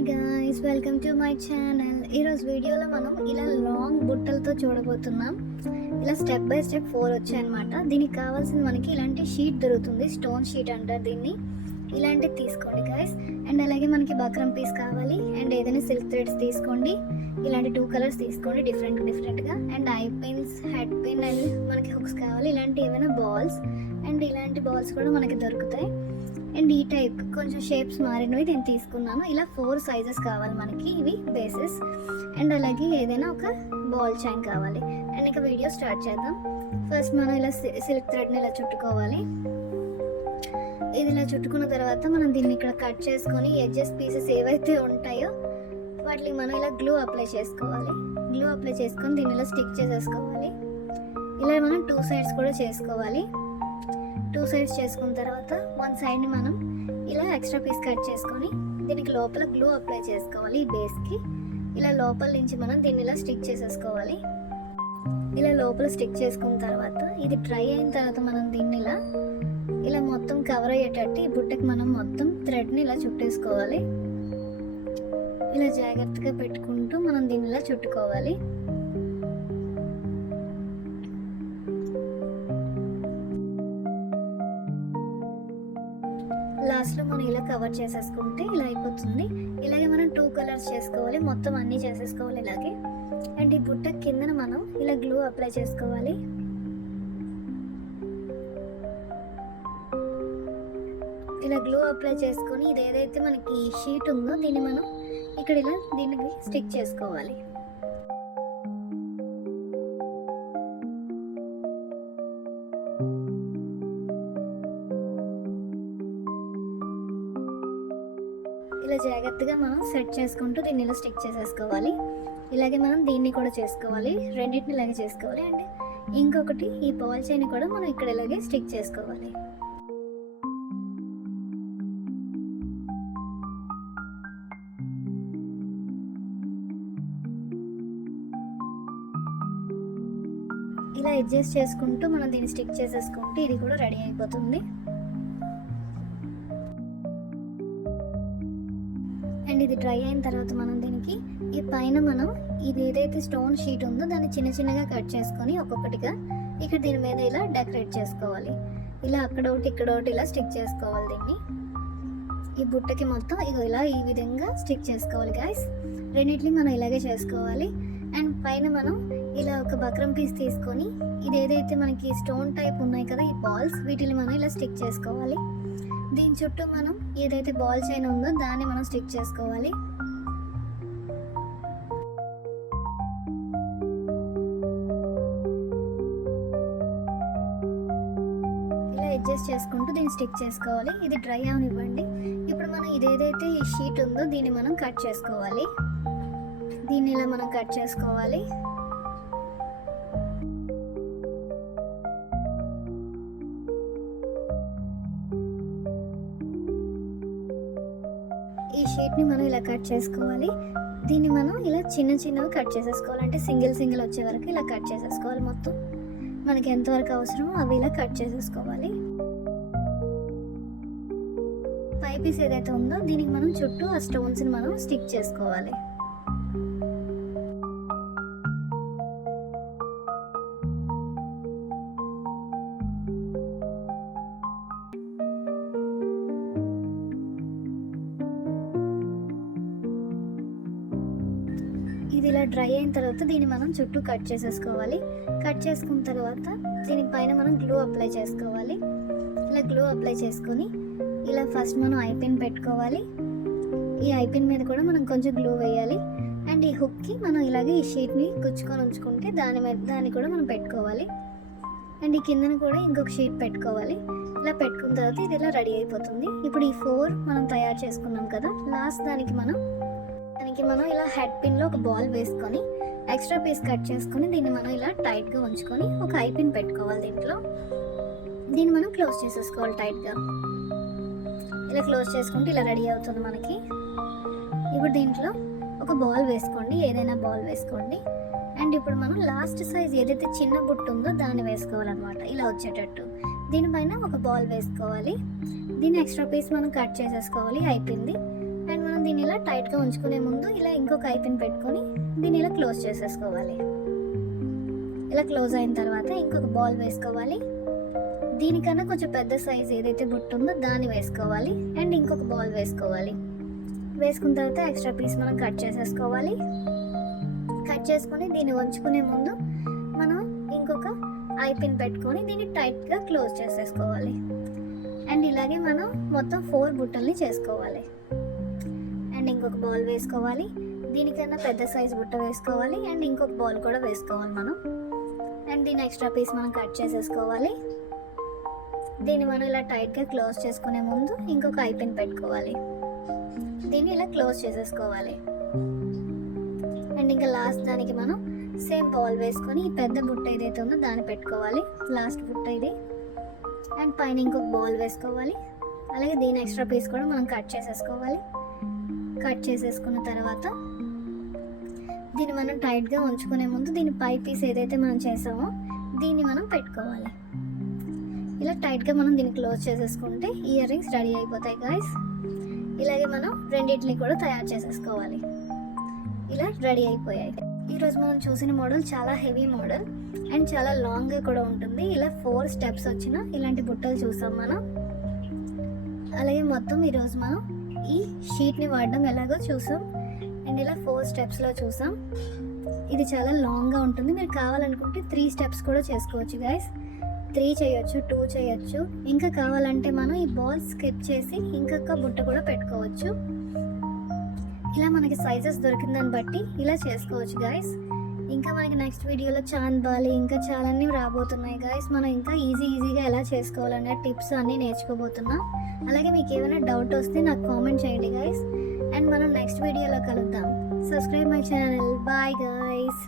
Hi guys, welcome to my channel. ఈరోజు వీడియోలో మనం ఇలా లాంగ్ బుట్టలతో చూడబోతున్నాం. ఇలా స్టెప్ బై స్టెప్ 4 వచ్చాయన్నమాట. దీనికి కావాల్సింది మనకి ఇలాంటి షీట్ దొరుకుతుంది, స్టోన్ షీట్ అంటారు దీన్ని. ఇలాంటివి తీసుకోండి గాయ్స్. అండ్ అలాగే మనకి బక్రం పీస్ కావాలి. అండ్ ఏదైనా సిల్క్ థ్రెడ్స్ తీసుకోండి. ఇలాంటి 2 కలర్స్ తీసుకోండి, డిఫరెంట్గా. And I pins, head pin and మనకి హుక్స్ కావాలి. ఇలాంటి ఏమైనా బాల్స్, అండ్ ఇలాంటి బాల్స్ కూడా మనకి దొరుకుతాయి. అండ్ ఈ టైప్ కొంచెం షేప్స్ మారినవి నేను తీసుకున్నాను. ఇలా 4 సైజెస్ కావాలి మనకి, ఇవి బేసెస్. అండ్ అలాగే ఏదైనా ఒక బాల్ చైన్ కావాలి. అండ్ ఇక వీడియో స్టార్ట్ చేద్దాం. ఫస్ట్ మనం ఇలా సిల్క్ థ్రెడ్ని ఇలా చుట్టుకోవాలి. ఇది ఇలా చుట్టుకున్న తర్వాత మనం దీన్ని ఇక్కడ కట్ చేసుకొని ఎడ్జెస్ పీసెస్ ఏవైతే ఉంటాయో వాటికి మనం ఇలా గ్లూ అప్లై చేసుకోవాలి. గ్లూ అప్లై చేసుకొని దీన్ని ఇలా స్టిక్ చేసేసుకోవాలి. ఇలా మనం 2 సైడ్స్ కూడా చేసుకోవాలి. 2 సైడ్స్ చేసుకున్న తర్వాత 1 సైడ్ని మనం ఇలా ఎక్స్ట్రా పీస్ కట్ చేసుకొని దీనికి లోపల గ్లూ అప్లై చేసుకోవాలి. ఈ బేస్కి ఇలా లోపల నుంచి మనం దీన్ని ఇలా స్టిక్ చేసేసుకోవాలి. ఇలా లోపల స్టిక్ చేసుకున్న తర్వాత ఇది డ్రై అయిన తర్వాత మనం దీన్ని ఇలా మొత్తం కవర్ అయ్యేటట్టు ఈ బుట్టకి మనం మొత్తం థ్రెడ్ని ఇలా చుట్టేసుకోవాలి. ఇలా జాగ్రత్తగా పెట్టుకుంటూ మనం దీన్ని ఇలా చుట్టుకోవాలి. లాస్ట్లో మనం ఇలా కవర్ చేసేసుకుంటే ఇలా అయిపోతుంది. ఇలాగే మనం 2 కలర్స్ చేసుకోవాలి, మొత్తం అన్నీ చేసేసుకోవాలి ఇలాగే. అండ్ ఈ బుట్ట కిందన మనం ఇలా గ్లూ అప్లై చేసుకోవాలి. ఇలా గ్లూ అప్లై చేసుకొని ఇది ఏదైతే మనకి షీట్ ఉందో దీన్ని మనం ఇక్కడ ఇలా దీనికి స్టిక్ చేసుకోవాలి. ఇలా జాగ్రత్తగా మనం సెట్ చేసుకుంటూ దీన్ని ఇలా స్టిక్ చేసేసుకోవాలి. ఇలాగే మనం దీన్ని కూడా చేసుకోవాలి, రెండింటిని ఇలాగే చేసుకోవాలి. అండ్ ఇంకొకటి ఈ బాల్ చైన్ కూడా మనం ఇక్కడ ఇలాగే స్టిక్ చేసుకోవాలి. ఇలా అడ్జస్ట్ చేసుకుంటూ మనం దీన్ని స్టిక్ చేసేసుకుంటే ఇది కూడా రెడీ అయిపోతుంది. అండ్ ఇది డ్రై అయిన తర్వాత మనం దీనికి ఈ పైన మనం ఇది ఏదైతే స్టోన్ షీట్ ఉందో దాన్ని చిన్నగా కట్ చేసుకొని ఒక్కొక్కటిగా ఇక్కడ దీని మీద ఇలా డెకరేట్ చేసుకోవాలి. ఇలా అక్కడ ఒకటి ఇక్కడ ఒకటి ఇలా స్టిక్ చేసుకోవాలి. దీన్ని ఈ బుట్టకి మొత్తం ఇగో ఇలా ఈ విధంగా స్టిక్ చేసుకోవాలి గాయస్. రెండింటిని మనం ఇలాగే చేసుకోవాలి. అండ్ పైన మనం ఇలా ఒక బక్రం పీస్ తీసుకొని ఇది ఏదైతే మనకి స్టోన్ టైప్ ఉన్నాయి కదా ఈ బాల్స్, వీటిని మనం ఇలా స్టిక్ చేసుకోవాలి. దీని చుట్టూ మనం ఏదైతే బాల్ చైన్ ఉందో దాన్ని మనం స్టిక్ చేసుకోవాలి. ఇలా అడ్జస్ట్ చేసుకుంటూ దీన్ని స్టిక్ చేసుకోవాలి. ఇది డ్రై అవనివ్వండి. ఇప్పుడు మనం ఇదేదైతే ఈ షీట్ ఉందో దీన్ని మనం కట్ చేసుకోవాలి. దీన్ని ఇలా మనం కట్ చేసుకోవాలి. ఈ షీట్ని మనం ఇలా కట్ చేసుకోవాలి. దీన్ని మనం ఇలా చిన్నవి కట్ చేసేసుకోవాలి. అంటే సింగిల్ వచ్చే వరకు ఇలా కట్ చేసేసుకోవాలి. మొత్తం మనకి ఎంతవరకు అవసరమో అవి ఇలా కట్ చేసేసుకోవాలి. పై పీస్ ఏదైతే ఉందో దీనికి మనం చుట్టూ ఆ స్టోన్స్ని మనం స్టిక్ చేసుకోవాలి. ఇది ఇలా డ్రై అయిన తర్వాత దీన్ని మనం చుట్టూ కట్ చేసేసుకోవాలి. కట్ చేసుకున్న తర్వాత దీనిపైన మనం గ్లూ అప్లై చేసుకోవాలి. ఇలా గ్లూ అప్లై చేసుకొని ఇలా ఫస్ట్ మనం ఐపిన్ పెట్టుకోవాలి. ఈ ఐపిన్ మీద కూడా మనం కొంచెం గ్లూ వేయాలి. అండ్ ఈ హుక్కి మనం ఇలాగే ఈ షీట్ని గుచ్చుకొని ఉంచుకుంటే దాన్ని కూడా మనం పెట్టుకోవాలి. అండ్ ఈ కిందన కూడా ఇంకొక షీట్ పెట్టుకోవాలి. ఇలా పెట్టుకున్న తర్వాత ఇది ఇలా రెడీ అయిపోతుంది. ఇప్పుడు ఈ 4 మనం తయారు చేసుకున్నాం కదా, లాస్ట్ దానికి మనం ఇలా హెడ్ పిన్లో ఒక బాల్ వేసుకొని ఎక్స్ట్రా పీస్ కట్ చేసుకొని దీన్ని మనం ఇలా టైట్గా ఉంచుకొని ఒక ఐ పిన్ పెట్టుకోవాలి. దీన్ని మనం క్లోజ్ చేసేసుకోవాలి టైట్గా. ఇలా క్లోజ్ చేసుకుంటే ఇలా రెడీ అవుతుంది మనకి. ఇప్పుడు దీంట్లో ఒక బాల్ వేసుకోండి, ఏదైనా బాల్ వేసుకోండి. అండ్ ఇప్పుడు మనం లాస్ట్ సైజ్ ఏదైతే చిన్న బుట్ట ఉందో దాన్ని వేసుకోవాలన్నమాట, ఇలా వచ్చేటట్టు. దీనిపైన ఒక బాల్ వేసుకోవాలి. దీని ఎక్స్ట్రా పీస్ మనం కట్ చేసేసుకోవాలి అయిపోయింది. అండ్ మనం మనం దీన్ని ఇలా టైట్గా ఉంచుకునే ముందు ఇలా ఇంకొక ఐపిన్ పెట్టుకొని దీన్ని ఇలా క్లోజ్ చేసేసుకోవాలి. ఇలా క్లోజ్ అయిన తర్వాత ఇంకొక బాల్ వేసుకోవాలి. దీనికన్నా కొంచెం పెద్ద సైజ్ ఏదైతే బుట్ట ఉందో దాన్ని వేసుకోవాలి. అండ్ ఇంకొక బాల్ వేసుకోవాలి. వేసుకున్న తర్వాత ఎక్స్ట్రా పీస్ మనం కట్ చేసేసుకోవాలి. కట్ చేసుకొని దీన్ని ఉంచుకునే ముందు మనం ఇంకొక ఐపిన్ పెట్టుకొని దీన్ని టైట్గా క్లోజ్ చేసేసుకోవాలి. అండ్ ఇలాగే మనం మొత్తం 4 బుట్టల్ని చేసుకోవాలి. అండ్ ఇంకొక బాల్ వేసుకోవాలి. దీనికన్నా పెద్ద సైజ్ బుట్ట వేసుకోవాలి. అండ్ ఇంకొక బాల్ కూడా వేసుకోవాలి మనం. అండ్ దీని ఎక్స్ట్రా పీస్ మనం కట్ చేసేసుకోవాలి. దీన్ని మనం ఇలా టైట్గా క్లోజ్ చేసుకునే ముందు ఇంకొక ఐపిన్ పెట్టుకోవాలి. దీన్ని ఇలా క్లోజ్ చేసేసుకోవాలి. అండ్ ఇంకా లాస్ట్ దానికి మనం సేమ్ బాల్ వేసుకొని ఈ పెద్ద బుట్ట ఏదైతే ఉందో దాన్ని పెట్టుకోవాలి. లాస్ట్ బుట్ట ఇది. అండ్ పైన ఇంకొక బాల్ వేసుకోవాలి. అలాగే దీని ఎక్స్ట్రా పీస్ కూడా మనం కట్ చేసేసుకోవాలి. కట్ చేసేసుకున్న తర్వాత దీన్ని మనం టైట్గా ఉంచుకునే ముందు దీని పై పీస్ ఏదైతే మనం చేసామో దీన్ని మనం పెట్టుకోవాలి. ఇలా టైట్గా మనం దీన్ని క్లోజ్ చేసేసుకుంటే ఇయర్ రింగ్స్ రెడీ అయిపోతాయి గాయస్. ఇలాగే మనం రెండింటిని కూడా తయారు చేసేసుకోవాలి. ఇలా రెడీ అయిపోయాయి. ఈరోజు మనం చూసిన మోడల్ చాలా హెవీ మోడల్ అండ్ చాలా లాంగ్గా కూడా ఉంటుంది. ఇలా 4 స్టెప్స్ వచ్చిన ఇలాంటి బుట్టలు చూసాం మనం. అలాగే మొత్తం ఈరోజు మనం ఈ షీట్ని వాడడం ఎలాగో చూసాం. అండ్ ఇలా 4 స్టెప్స్లో చూసాం. ఇది చాలా లాంగ్గా ఉంటుంది. మీరు కావాలనుకుంటే 3 స్టెప్స్ కూడా చేసుకోవచ్చు గైస్. 3 చేయొచ్చు, 2 చేయొచ్చు. ఇంకా కావాలంటే మనం ఈ బాల్ స్కిప్ చేసి ఇంకొక బుట్ట కూడా పెట్టుకోవచ్చు. ఇలా మనకి సైజెస్ దొరికిన దాన్ని బట్టి ఇలా చేసుకోవచ్చు గైస్. ఇంకా మనకి నెక్స్ట్ వీడియోలో చాంద్ బాలి ఇంకా చాలానే రాబోతున్నాయి గైస్. మనం ఇంకా ఈజీగా ఎలా చేసుకోవాలనే టిప్స్ అన్నీ నేర్చుకోబోతున్నాం. అలాగే మీకు ఏమైనా డౌట్ వస్తే నాకు కామెంట్ చేయండి గైస్. అండ్ మనం నెక్స్ట్ వీడియోలో కలుద్దాం. Subscribe my channel. Bye guys.